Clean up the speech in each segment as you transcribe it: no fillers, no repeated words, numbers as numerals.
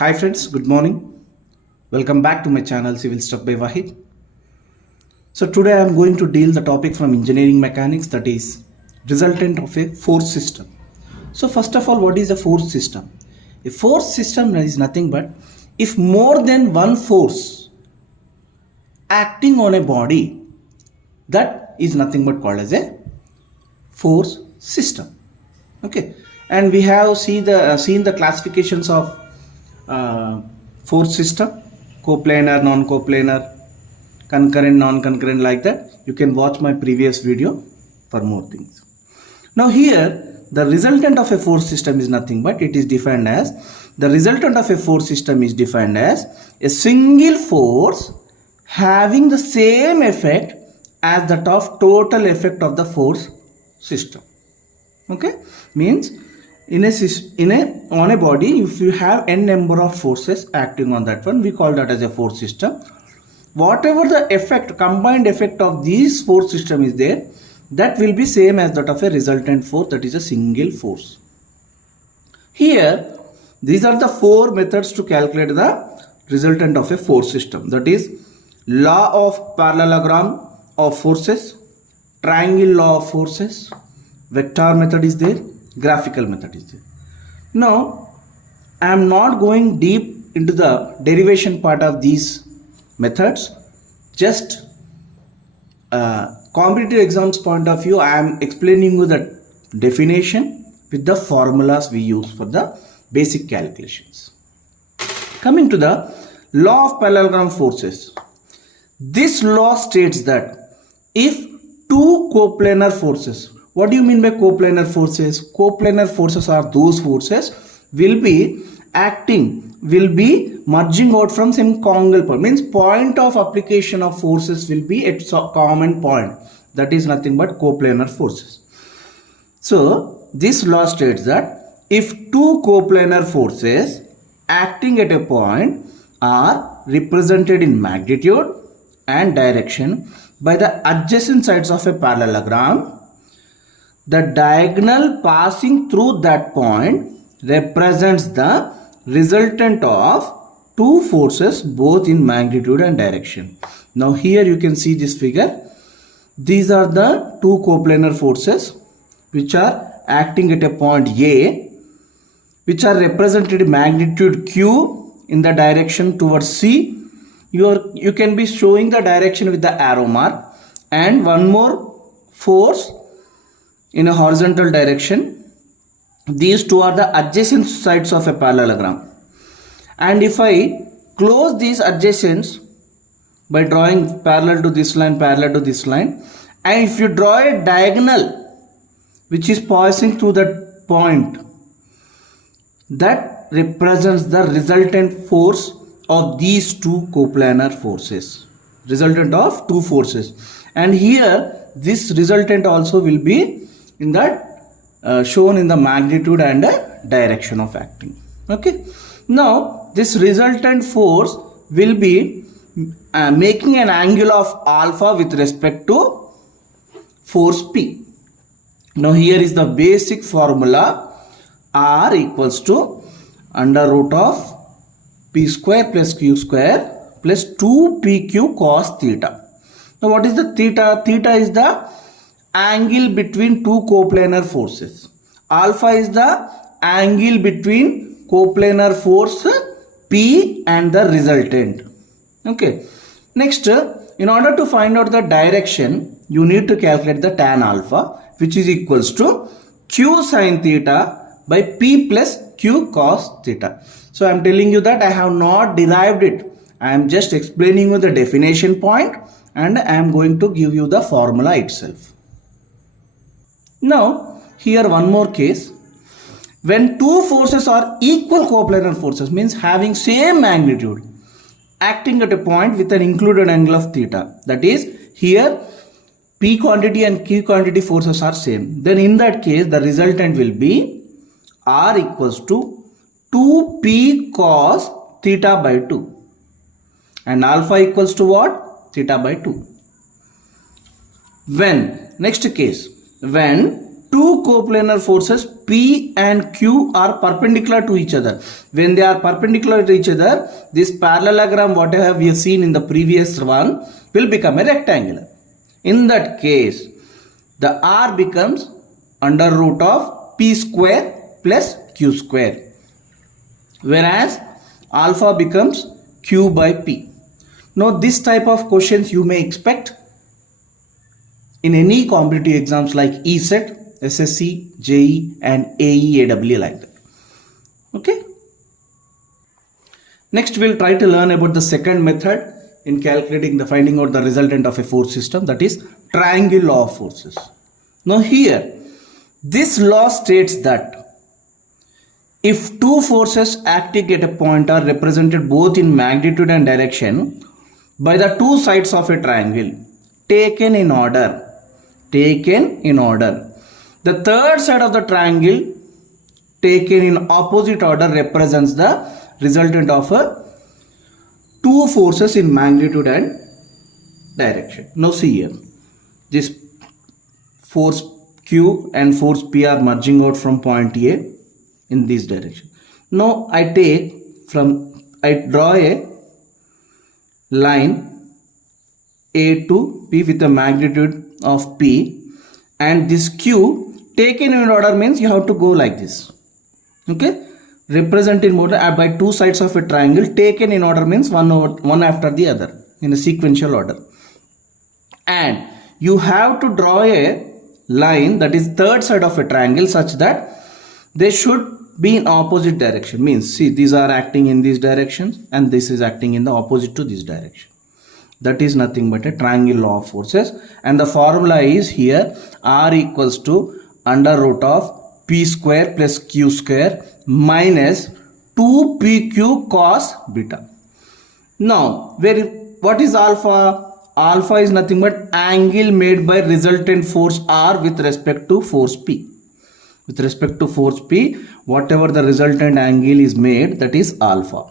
Hi friends, good morning. Welcome back to my channel Civil Stuff by Waheed. So today I am going to deal the topic from engineering mechanics, that is resultant of a force system. So first of all, what is a force system? A force system is nothing but if more than one force acting on a body, that is nothing but called as a force system. Okay, and we have seen the classifications of force system: coplanar, non-coplanar, concurrent, non-concurrent, like that. You can watch my previous video for more things. Now here the resultant of a force system is nothing but it is defined as a single force having the same effect as that of total effect of the force system. Okay, means on a body, if you have n number of forces acting on that one, we call that as a force system. Whatever the effect, combined effect of these force system is there, that will be same as that of a resultant force, that is a single force. Here these are the four methods to calculate the resultant of a force system, that is law of parallelogram of forces, triangle law of forces, vector method is there, graphical method is there. Now I am not going deep into the derivation part of these methods, just competitive exams point of view I am explaining you the definition with the formulas we use for the basic calculations. Coming to the law of parallelogram forces, this law states that if two coplanar forces, what do you mean by coplanar forces? Coplanar forces are those forces will be merging out from same congal point, means point of application of forces will be at a common point, that is nothing but coplanar forces. So this law states that if two coplanar forces acting at a point are represented in magnitude and direction by the adjacent sides of a parallelogram, the diagonal passing through that point represents the resultant of two forces both in magnitude and direction. Now here you can see this figure. These are the two coplanar forces which are acting at a point A, which are represented in magnitude Q in the direction towards C. You can be showing the direction with the arrow mark, and one more force in a horizontal direction. These two are the adjacent sides of a parallelogram, and if I close these adjacents by drawing parallel to this line, and if you draw a diagonal which is passing through that point, that represents the resultant force of these two coplanar forces, resultant of two forces. And here this resultant also will be in that shown in the magnitude and direction of acting. Okay, now this resultant force will be making an angle of alpha with respect to force P. Now here is the basic formula: R equals to under root of P square plus Q square plus 2PQ cos theta. Now what is the theta? Theta is the angle between two coplanar forces. Alpha is the angle between coplanar force P and the resultant. Okay. Next, in order to find out the direction, you need to calculate the tan alpha, which is equals to Q sin theta by P plus Q cos theta. So I am telling you that I have not derived it. I am just explaining you the definition point, and I am going to give you the formula itself. Now here one more case. When two forces are equal coplanar forces, means having same magnitude, acting at a point with an included angle of theta, that is here P quantity and Q quantity forces are same, then in that case the resultant will be R equals to 2P cos theta by 2, and alpha equals to what? Theta by 2. When, next case, when two coplanar forces P and Q are perpendicular to each other. When they are perpendicular to each other, this parallelogram whatever we have seen in the previous one will become a rectangular. In that case, the R becomes under root of P square plus Q square, whereas alpha becomes Q by P. Now this type of questions you may expect in any competitive exams like ecet, SSC, JE and AE, AW like that. Okay. Next we'll try to learn about the second method in calculating the finding out the resultant of a force system, that is triangle law of forces. Now here this law states that if two forces acting at a point are represented both in magnitude and direction by the two sides of a triangle taken in order, the third side of the triangle taken in opposite order represents the resultant of two forces in magnitude and direction. Now see here, this force Q and force P are merging out from point A in this direction. Now I draw a line A to P with a magnitude of P, and this Q taken in order means you have to go like this. Okay, represented in order by two sides of a triangle. Taken in order means one after the other in a sequential order, and you have to draw a line that is third side of a triangle such that they should be in opposite direction. Means see, these are acting in these directions and this is acting in the opposite to this direction. That is nothing but a triangle law of forces, and the formula is here R equals to under root of P square plus Q square minus 2PQ cos beta. Now what is alpha? Alpha is nothing but angle made by resultant force R with respect to force P. With respect to force P, whatever the resultant angle is made, that is alpha.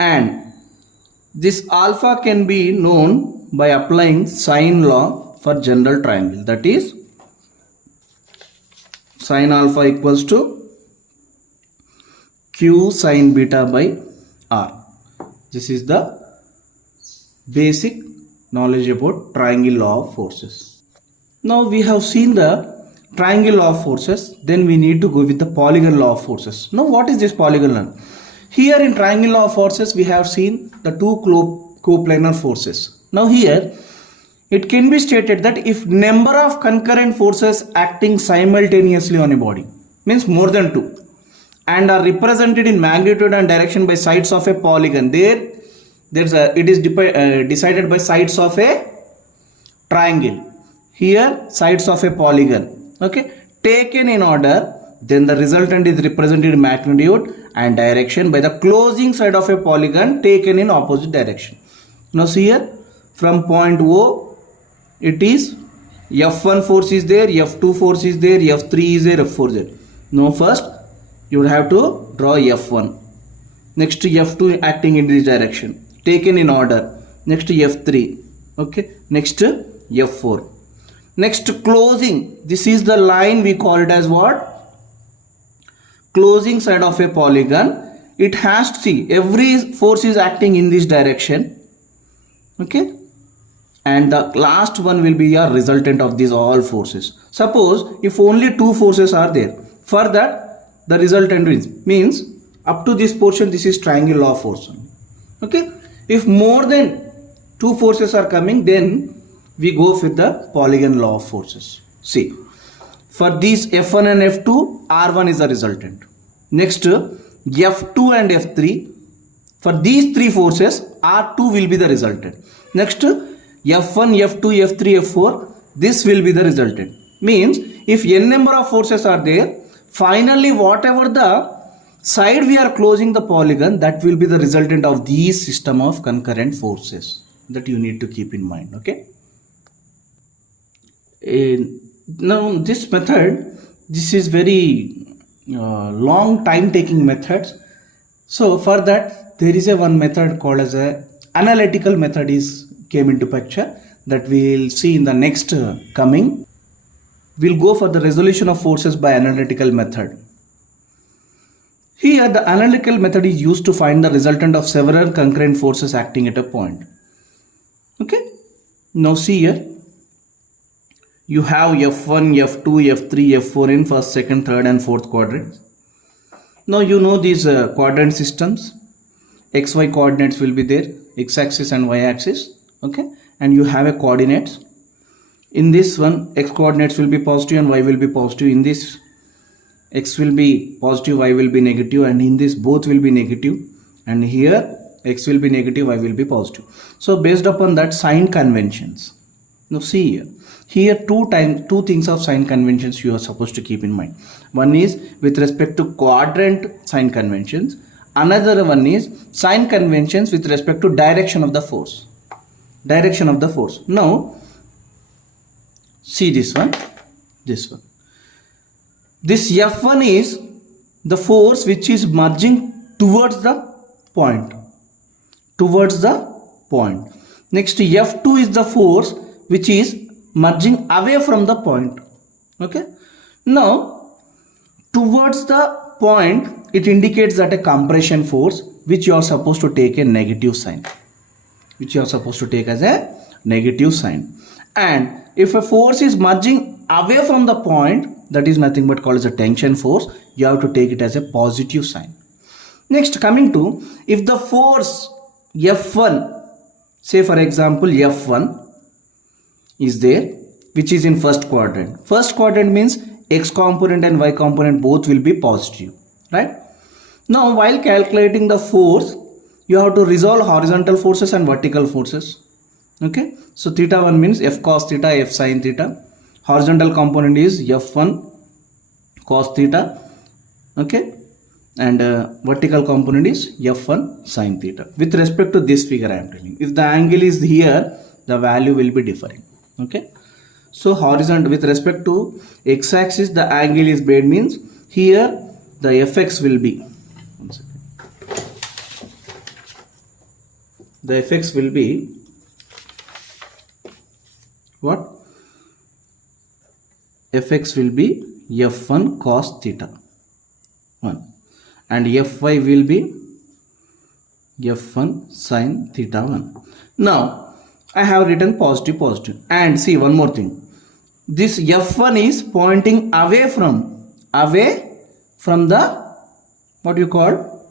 And this alpha can be known by applying sine law for general triangle, that is sine alpha equals to Q sine beta by R. This is the basic knowledge about triangle law of forces. Now we have seen the triangle law of forces, then we need to go with the polygon law of forces. Now what is this polygon law? Here in triangle law of forces we have seen the two coplanar forces. Now here it can be stated that if number of concurrent forces acting simultaneously on a body, means more than two, and are represented in magnitude and direction by sides of a polygon, it is decided by sides of a triangle. Here sides of a polygon, okay, taken in order, then the resultant is represented in magnitude and direction by the closing side of a polygon taken in opposite direction. Now see here, from point O, it is F1 force is there, F2 force is there, F3 is there, F4 is there. Now first you would have to draw F1. Next F2 acting in this direction, taken in order. Next F3, okay. Next F4. Next closing, this is the line we call it as what? Closing side of a polygon. It has to see every force is acting in this direction, okay, and the last one will be a resultant of these all forces. Suppose if only two forces are there, for that the resultant means up to this portion this is triangle law of force, okay. If more than two forces are coming, then we go with the polygon law of forces. See, for these F1 and F2, R1 is the resultant. Next F2 and F3, for these three forces R2 will be the resultant. Next F1, F2, F3, F4, this will be the resultant. Means if n number of forces are there, finally whatever the side we are closing the polygon, that will be the resultant of these system of concurrent forces. That you need to keep in mind, okay. Now this method, this is very long time taking methods. So for that there is a one method called as a analytical method came into picture, that we will see in the next coming we'll go for the resolution of forces by analytical method. Here, the analytical method is used to find the resultant of several concurrent forces acting at a point. Okay, now see here, you have F1, F2, F3, F4 in first, second, third and fourth quadrants. Now you know these quadrant systems. XY coordinates will be there, x-axis and y-axis. Okay, and you have a coordinates. In this one, x coordinates will be positive and y will be positive. In this, x will be positive, y will be negative, and in this both will be negative, and here x will be negative, y will be positive. So based upon that, sign conventions. Now see here two things of sign conventions you are supposed to keep in mind. One is with respect to quadrant sign conventions. Another one is sign conventions with respect to direction of the force. Direction of the force. Now see this one. This F1 is the force which is merging towards the point. Next, F2 is the force which is merging away from the point. Okay. Now, towards the point, it indicates that a compression force which you are supposed to take a negative sign. And if a force is merging away from the point, that is nothing but called as a tension force, you have to take it as a positive sign. Next, coming to, if the force F1, say for example F1 is there, which is in first quadrant. First quadrant means x component and y component both will be positive, right? Now while calculating the force, you have to resolve horizontal forces and vertical forces. Okay, so theta 1 means f cos theta, f sin theta. Horizontal component is f1 cos theta. Okay, and vertical component is f1 sin theta. With respect to this figure I am telling, if the angle is here, the value will be different. Okay, so horizontal with respect to x-axis, the angle is made, means here the fx will be, one second, the fx will be what? Fx will be f1 cos theta 1 and fy will be f1 sin theta 1. Now I have written positive, and see one more thing, this f1 is pointing away from the what you call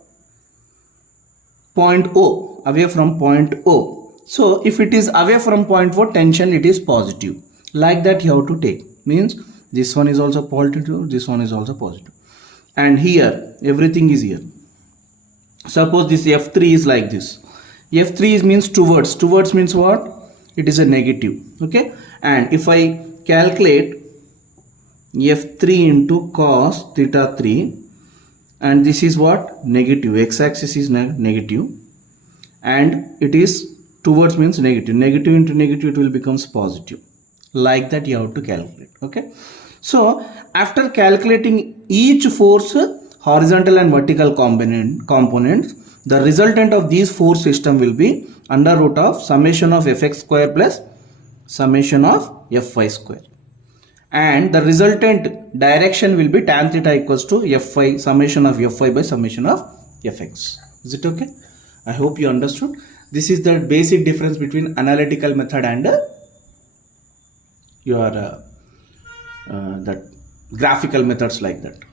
point O, away from point O. So if it is away from point O, tension, it is positive. Like that you have to take, means this one is also positive, this one is also positive, and here everything is here. Suppose this F3 is like this. F3 is means towards means what? It is a negative. Okay, and if I calculate F3 into cos theta 3, and this is what? Negative. X-axis is negative, and it is towards means negative. Negative into negative, it will becomes positive. Like that you have to calculate. Okay, so after calculating each force, horizontal and vertical components, the resultant of these force system will be under root of summation of fx square plus summation of fy square, and the resultant direction will be tan theta equals to fy, summation of fy by summation of fx. Is it okay? I hope you understood. This is the basic difference between analytical method and your that graphical methods like that.